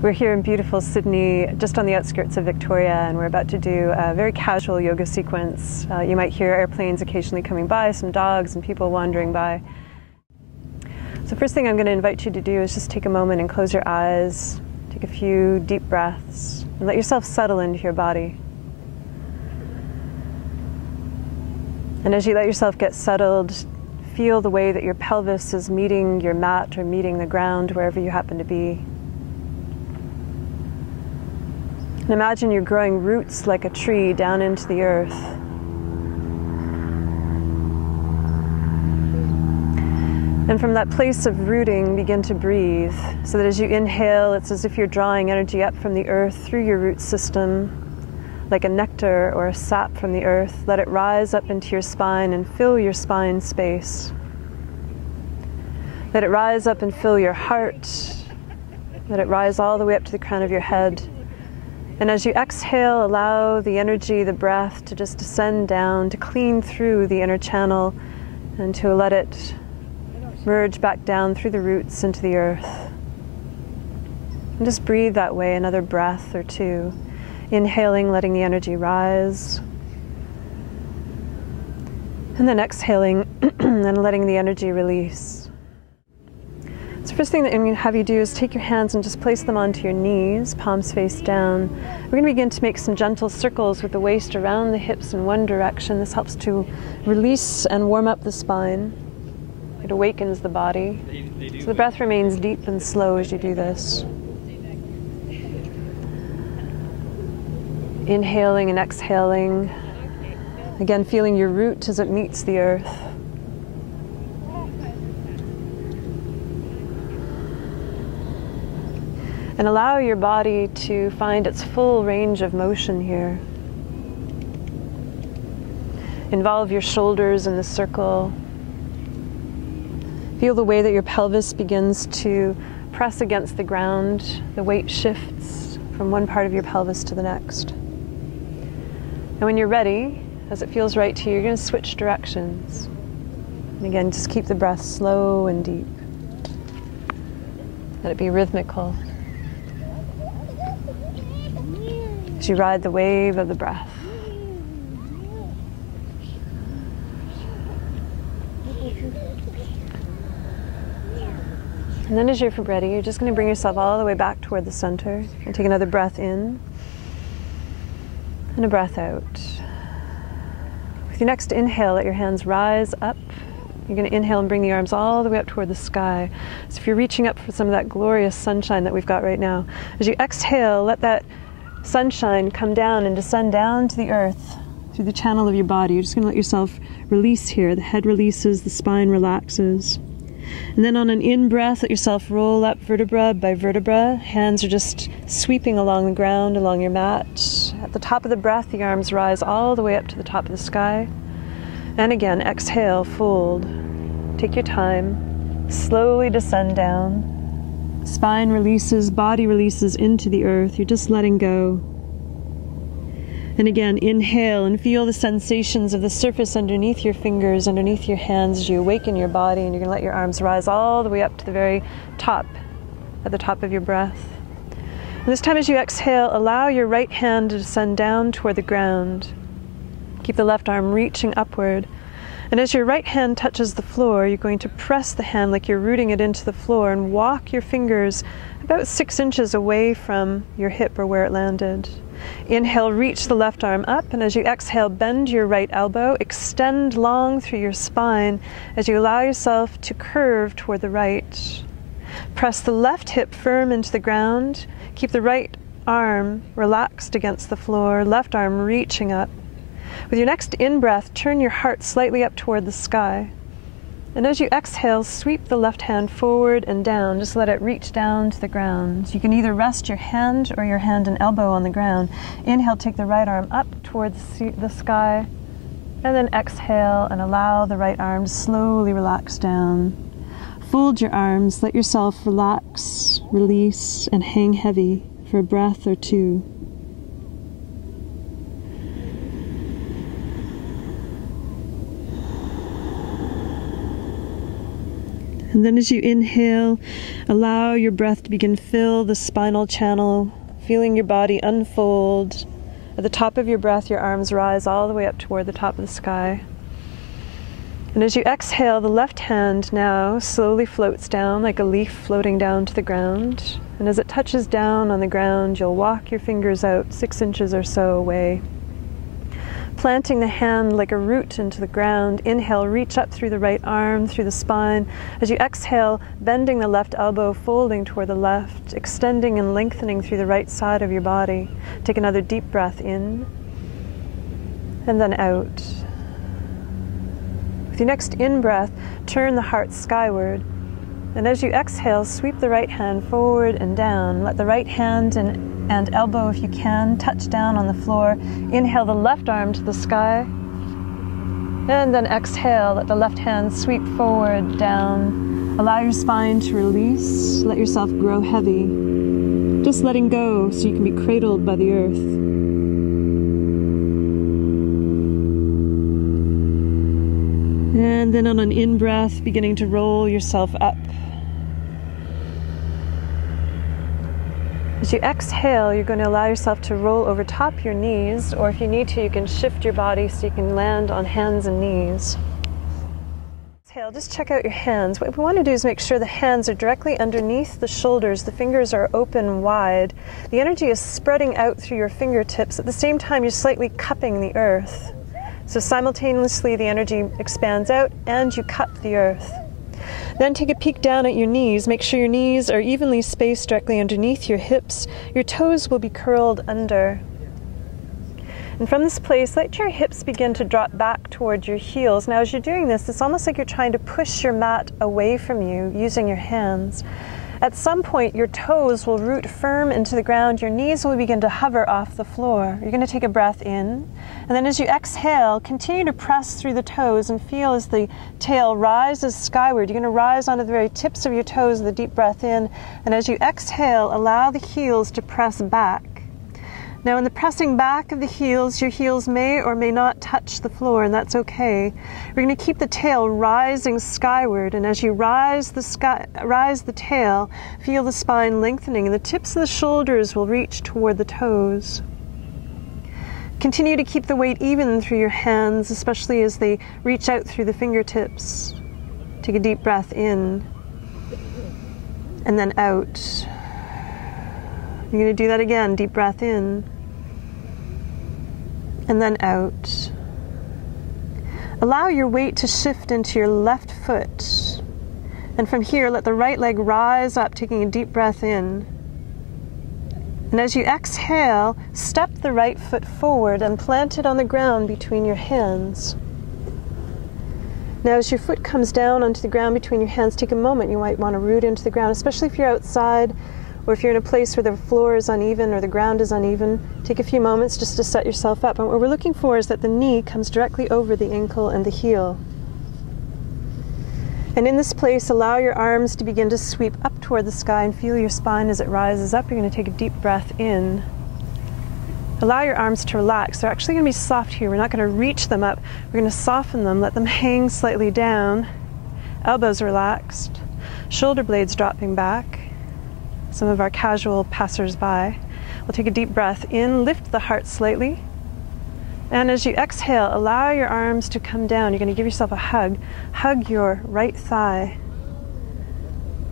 We're here in beautiful Sydney, just on the outskirts of Victoria, and we're about to do a very casual yoga sequence. You might hear airplanes occasionally coming by, some dogs and people wandering by. So first thing I'm going to invite you to do is just take a moment and close your eyes, take a few deep breaths, and let yourself settle into your body. And as you let yourself get settled, feel the way that your pelvis is meeting your mat or meeting the ground wherever you happen to be. And imagine you're growing roots like a tree down into the earth. And from that place of rooting, begin to breathe, so that as you inhale, it's as if you're drawing energy up from the earth through your root system, like a nectar or a sap from the earth. Let it rise up into your spine and fill your spine space. Let it rise up and fill your heart. Let it rise all the way up to the crown of your head. And as you exhale, allow the energy, the breath, to just descend down, to clean through the inner channel, and to let it merge back down through the roots into the earth. And just breathe that way, another breath or two. Inhaling, letting the energy rise. And then exhaling and letting the energy release. So first thing that I'm going to have you do is take your hands and just place them onto your knees, palms face down. We're going to begin to make some gentle circles with the waist around the hips in one direction. This helps to release and warm up the spine. It awakens the body. So the breath remains deep and slow as you do this. Inhaling and exhaling. Again, feeling your root as it meets the earth. And allow your body to find its full range of motion here. Involve your shoulders in the circle. Feel the way that your pelvis begins to press against the ground. The weight shifts from one part of your pelvis to the next. And when you're ready, as it feels right to you, you're going to switch directions. And again, just keep the breath slow and deep. Let it be rhythmical. As you ride the wave of the breath. And then as you're ready, you're just going to bring yourself all the way back toward the center. And take another breath in and a breath out. With your next inhale, let your hands rise up. You're going to inhale and bring the arms all the way up toward the sky. So if you're reaching up for some of that glorious sunshine that we've got right now, as you exhale, let that sunshine come down and descend down to the earth through the channel of your body. You're just going to let yourself release here. The head releases, the spine relaxes. And then on an in-breath, let yourself roll up vertebra by vertebra. Hands are just sweeping along the ground, along your mat. At the top of the breath, the arms rise all the way up to the top of the sky. And again, exhale, fold. Take your time. Slowly descend down. Spine releases, body releases into the earth. You're just letting go. And again, inhale and feel the sensations of the surface underneath your fingers, underneath your hands as you awaken your body, and you're going to let your arms rise all the way up to the very top, at the top of your breath. And this time as you exhale, allow your right hand to descend down toward the ground. Keep the left arm reaching upward. And as your right hand touches the floor, you're going to press the hand like you're rooting it into the floor and walk your fingers about 6 inches away from your hip or where it landed. Inhale, reach the left arm up, and as you exhale, bend your right elbow, extend long through your spine as you allow yourself to curve toward the right. Press the left hip firm into the ground. Keep the right arm relaxed against the floor, left arm reaching up. With your next in-breath, turn your heart slightly up toward the sky. And as you exhale, sweep the left hand forward and down. Just let it reach down to the ground. You can either rest your hand or your hand and elbow on the ground. Inhale, take the right arm up toward the sky. And then exhale and allow the right arm to slowly relax down. Fold your arms, let yourself relax, release, and hang heavy for a breath or two. And then as you inhale, allow your breath to begin to fill the spinal channel, feeling your body unfold. At the top of your breath, your arms rise all the way up toward the top of the sky. And as you exhale, the left hand now slowly floats down like a leaf floating down to the ground. And as it touches down on the ground, you'll walk your fingers out 6 inches or so away, planting the hand like a root into the ground. Inhale, reach up through the right arm, through the spine. As you exhale, bending the left elbow, folding toward the left, extending and lengthening through the right side of your body. Take another deep breath in, and then out. With your next in-breath, turn the heart skyward. And as you exhale, sweep the right hand forward and down. Let the right hand and elbow, if you can, touch down on the floor. Inhale the left arm to the sky. And then exhale, let the left hand sweep forward, down. Allow your spine to release. Let yourself grow heavy. Just letting go so you can be cradled by the earth. And then on an in-breath, beginning to roll yourself up. As you exhale, you're going to allow yourself to roll over top your knees, or if you need to, you can shift your body so you can land on hands and knees. Exhale, just check out your hands. What we want to do is make sure the hands are directly underneath the shoulders. The fingers are open wide. The energy is spreading out through your fingertips. At the same time, you're slightly cupping the earth. So simultaneously, the energy expands out and you cup the earth. Then take a peek down at your knees. Make sure your knees are evenly spaced directly underneath your hips. Your toes will be curled under. And from this place, let your hips begin to drop back towards your heels. Now, as you're doing this, it's almost like you're trying to push your mat away from you using your hands. At some point, your toes will root firm into the ground. Your knees will begin to hover off the floor. You're going to take a breath in. And then as you exhale, continue to press through the toes and feel as the tail rises skyward. You're going to rise onto the very tips of your toes with a deep breath in. And as you exhale, allow the heels to press back. Now, in the pressing back of the heels, your heels may or may not touch the floor, and that's okay. We're going to keep the tail rising skyward, and as you rise the tail, feel the spine lengthening, and the tips of the shoulders will reach toward the toes. Continue to keep the weight even through your hands, especially as they reach out through the fingertips. Take a deep breath in, and then out. You're going to do that again. Deep breath in, and then out. Allow your weight to shift into your left foot. And from here, let the right leg rise up, taking a deep breath in. And as you exhale, step the right foot forward and plant it on the ground between your hands. Now, as your foot comes down onto the ground between your hands, take a moment. You might want to root into the ground, especially if you're outside, or if you're in a place where the floor is uneven or the ground is uneven. Take a few moments just to set yourself up. And what we're looking for is that the knee comes directly over the ankle and the heel. And in this place, allow your arms to begin to sweep up toward the sky and feel your spine as it rises up. You're going to take a deep breath in. Allow your arms to relax. They're actually going to be soft here. We're not going to reach them up. We're going to soften them, let them hang slightly down. Elbows relaxed. Shoulder blades dropping back. Some of our casual passers-by. We'll take a deep breath in, lift the heart slightly. And as you exhale, allow your arms to come down. You're going to give yourself a hug. Hug your right thigh.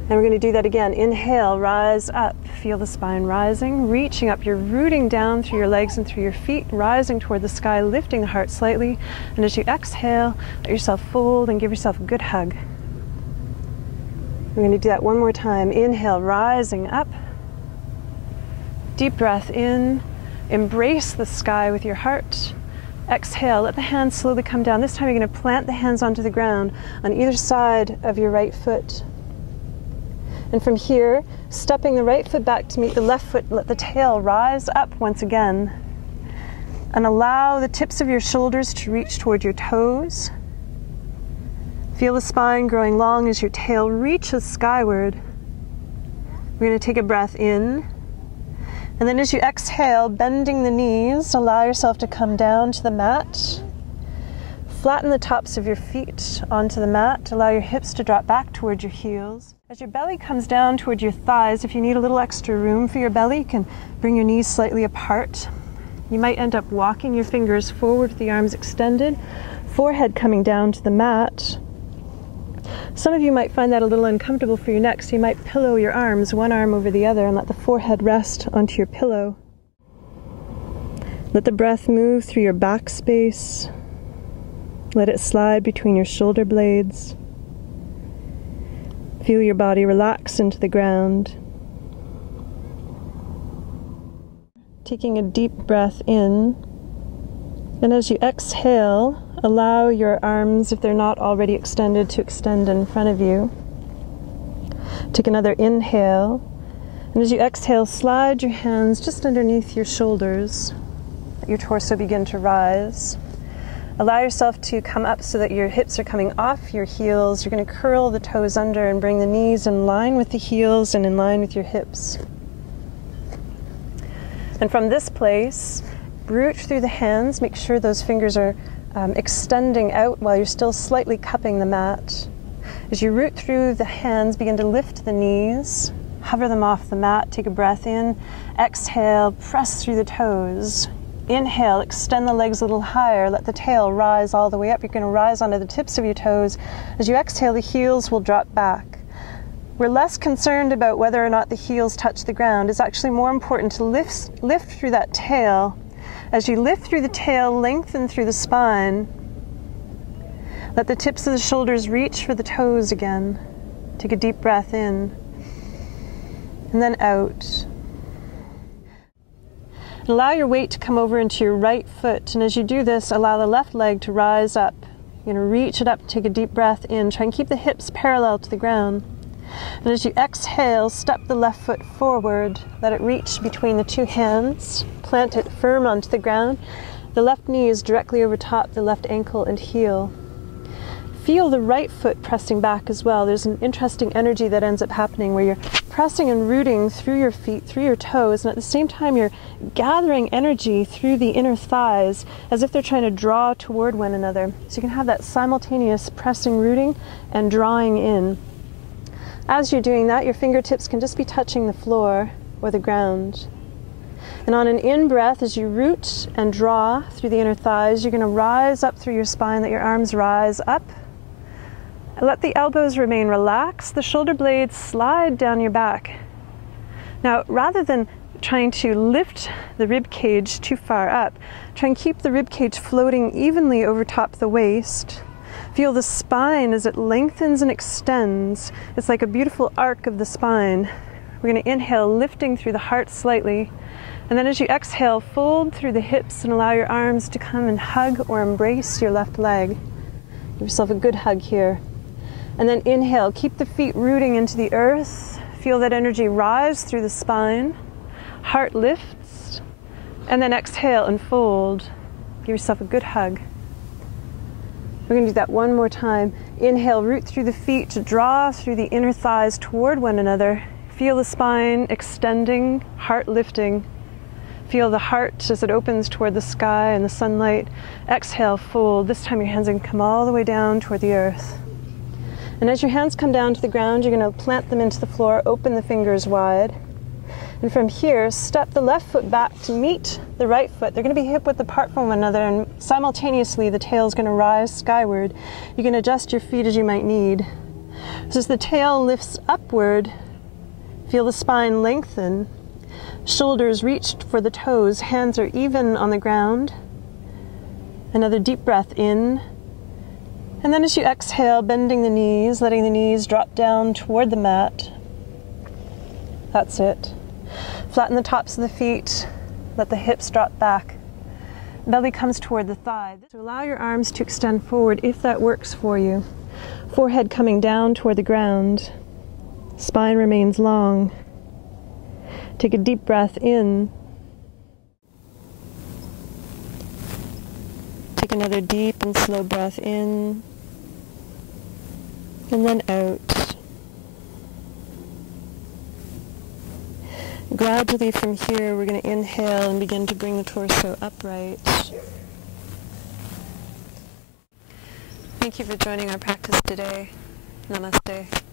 And we're going to do that again. Inhale, rise up. Feel the spine rising, reaching up. You're rooting down through your legs and through your feet, rising toward the sky, lifting the heart slightly. And as you exhale, let yourself fold and give yourself a good hug. We're going to do that one more time. Inhale, rising up. Deep breath in. Embrace the sky with your heart. Exhale, let the hands slowly come down. This time you're going to plant the hands onto the ground on either side of your right foot. And from here, stepping the right foot back to meet the left foot, let the tail rise up once again. And allow the tips of your shoulders to reach toward your toes. Feel the spine growing long as your tail reaches skyward. We're going to take a breath in. And then as you exhale, bending the knees, allow yourself to come down to the mat. flatten the tops of your feet onto the mat. Allow your hips to drop back towards your heels. As your belly comes down toward your thighs, if you need a little extra room for your belly, you can bring your knees slightly apart. You might end up walking your fingers forward with the arms extended, forehead coming down to the mat. Some of you might find that a little uncomfortable for your neck, so you might pillow your arms, one arm over the other, and let the forehead rest onto your pillow. Let the breath move through your back space. Let it slide between your shoulder blades. Feel your body relax into the ground. Taking a deep breath in, and as you exhale, allow your arms, if they're not already extended, to extend in front of you. Take another inhale, and as you exhale, slide your hands just underneath your shoulders. Let your torso begin to rise. Allow yourself to come up so that your hips are coming off your heels. You're going to curl the toes under and bring the knees in line with the heels and in line with your hips. And from this place, root through the hands. Make sure those fingers are extending out while you're still slightly cupping the mat. As you root through the hands, begin to lift the knees. Hover them off the mat. Take a breath in. Exhale, press through the toes. Inhale, extend the legs a little higher. Let the tail rise all the way up. You're going to rise onto the tips of your toes. As you exhale, the heels will drop back. We're less concerned about whether or not the heels touch the ground. It's actually more important to lift through that tail. As you lift through the tail, lengthen through the spine. Let the tips of the shoulders reach for the toes again. Take a deep breath in, and then out. And allow your weight to come over into your right foot, and as you do this, allow the left leg to rise up. You're going to reach it up, take a deep breath in. Try and keep the hips parallel to the ground. And as you exhale, step the left foot forward. Let it reach between the two hands. Plant it firm onto the ground. The left knee is directly over top the left ankle and heel. Feel the right foot pressing back as well. There's an interesting energy that ends up happening where you're pressing and rooting through your feet, through your toes, and at the same time you're gathering energy through the inner thighs as if they're trying to draw toward one another. So you can have that simultaneous pressing, rooting, and drawing in. As you're doing that, your fingertips can just be touching the floor or the ground. And on an in-breath, as you root and draw through the inner thighs, you're going to rise up through your spine. Let your arms rise up. Let the elbows remain relaxed. The shoulder blades slide down your back. Now, rather than trying to lift the rib cage too far up, try and keep the rib cage floating evenly over top the waist. Feel the spine as it lengthens and extends. It's like a beautiful arc of the spine. We're going to inhale, lifting through the heart slightly. And then as you exhale, fold through the hips and allow your arms to come and hug or embrace your left leg. Give yourself a good hug here. And then inhale, keep the feet rooting into the earth. Feel that energy rise through the spine. Heart lifts. And then exhale and fold. Give yourself a good hug. We're going to do that one more time. Inhale, root through the feet to draw through the inner thighs toward one another. Feel the spine extending, heart lifting. Feel the heart as it opens toward the sky and the sunlight. Exhale, fold. This time your hands are going to come all the way down toward the earth. And as your hands come down to the ground, you're going to plant them into the floor, open the fingers wide. And from here, step the left foot back to meet the right foot. They're going to be hip-width apart from one another, and simultaneously the tail is going to rise skyward. You can adjust your feet as you might need. So as the tail lifts upward, feel the spine lengthen. Shoulders reached for the toes. Hands are even on the ground. Another deep breath in. And then as you exhale, bending the knees, letting the knees drop down toward the mat. That's it. Flatten the tops of the feet. Let the hips drop back. Belly comes toward the thigh. So allow your arms to extend forward if that works for you. Forehead coming down toward the ground. Spine remains long. Take a deep breath in. Take another deep and slow breath in. And then out. Gradually from here, we're going to inhale and begin to bring the torso upright. Thank you for joining our practice today. Namaste.